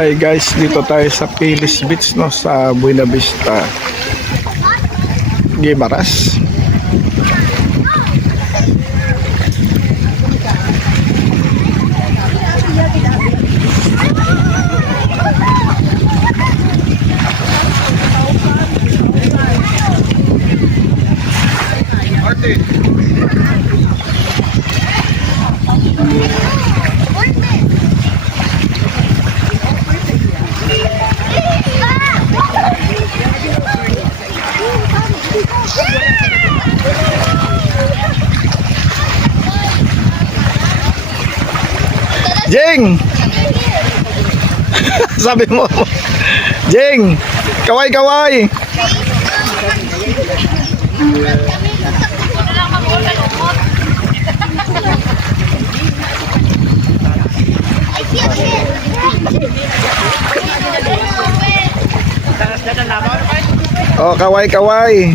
Hi guys, dito tayo sa Pilis Beach, no, sa Buena Vista, Guimaras. Jing! Sabi mo, Jing! Kaway-kaway! Oh, kaway-kaway!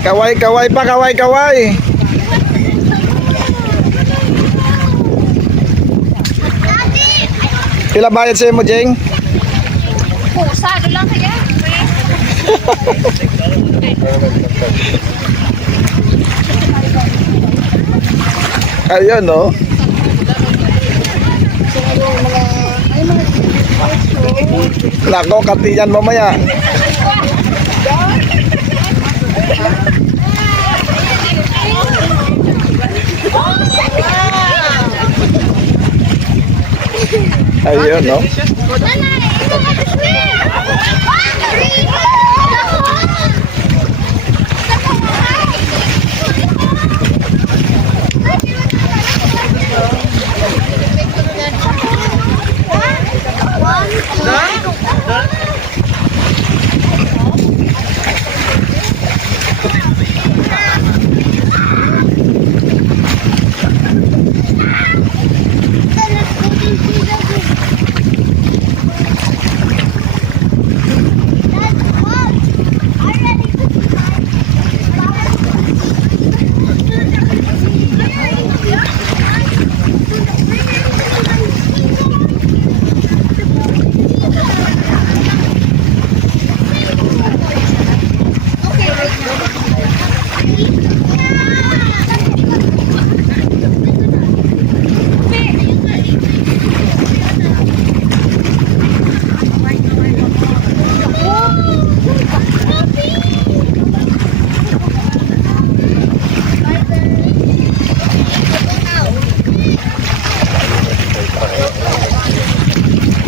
Kaway-kaway pa, kaway-kaway. Pila bayad sa'yo mo, Jeng? Pusado lang kaya. Ayun, no? Nako, katiyan mamaya. Ayun, no?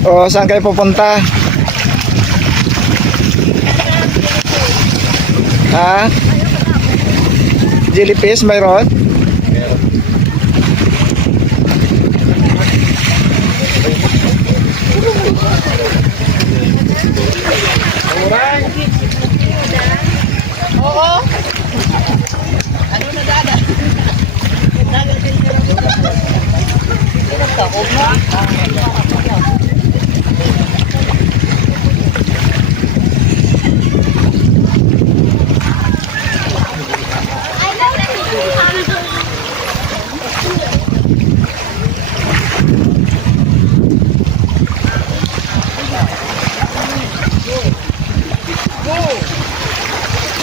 O, saan kayo pupunta? Ha? Jellyfish mayroon? Oo. Ano na dada?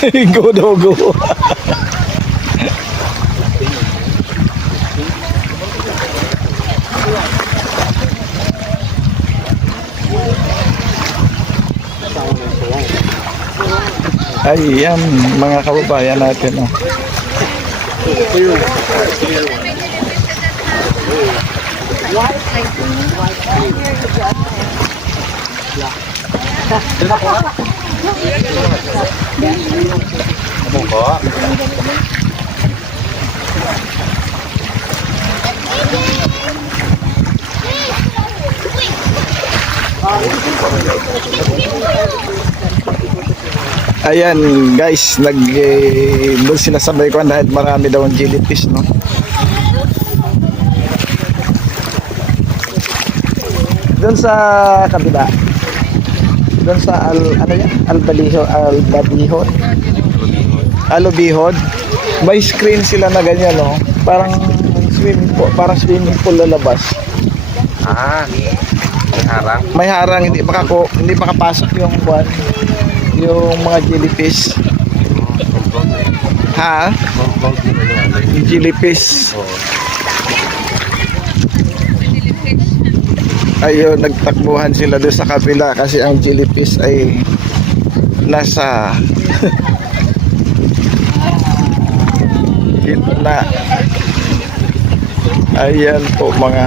Go, go, go. Ayan, mga kababayan natin. Oh. Ayan guys, doon sinasabay ko dahil marami daw ang jellyfish, no? Doon sa kabila. Doon sa Alubihod. May screen sila na ganyan, no? Parang swimming pool lalabas. May harang. May harang, hindi makapasok yung mga jellyfish. Ha? Yung jellyfish. Ayun, nagtakbuhan sila doon sa kabila kasi ang jellyfish ay nasa gitna. Ayan po mga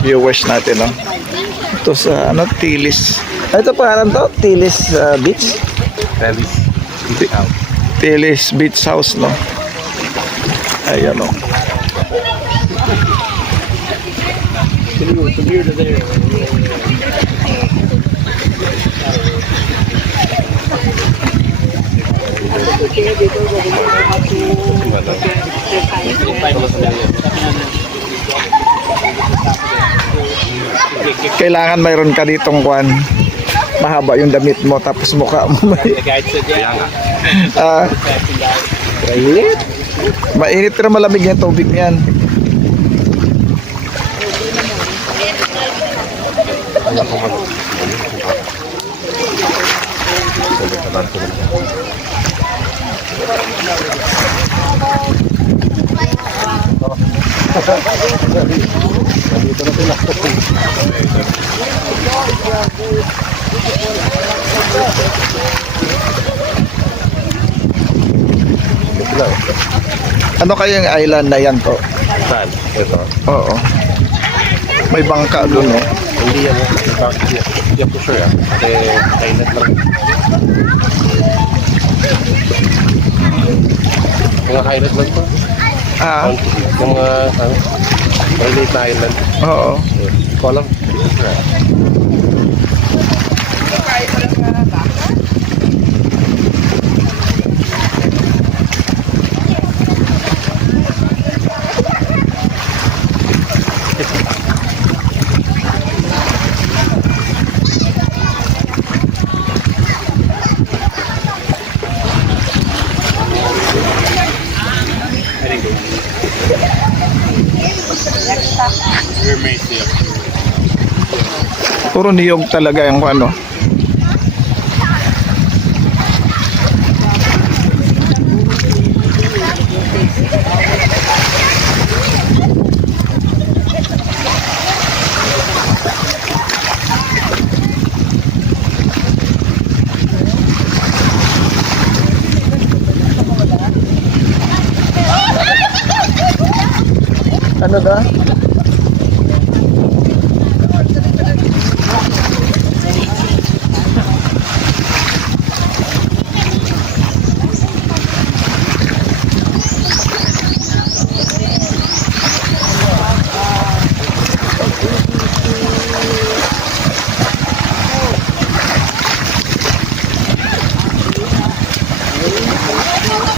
viewers natin, no? Ito sa Tilis. Ito pa to? Tilis Beach? Tilis Beach House, no? Ayan, no? Kailangan mayroon ka ditong mahaba yung damit mo tapos mukha mo may mainit pero malamig yung tubig niyan. Ano kaya yung island na yan to? Saan? Ito. Oo. May bangka doon, no? Hindi yan. Hindi ako sure yan. Kasi kainan lang. Mga highlight lang po. Ah, Yung mga maliit na island. oo. Ko alam. Puro niyog talaga yung ano. Ano da?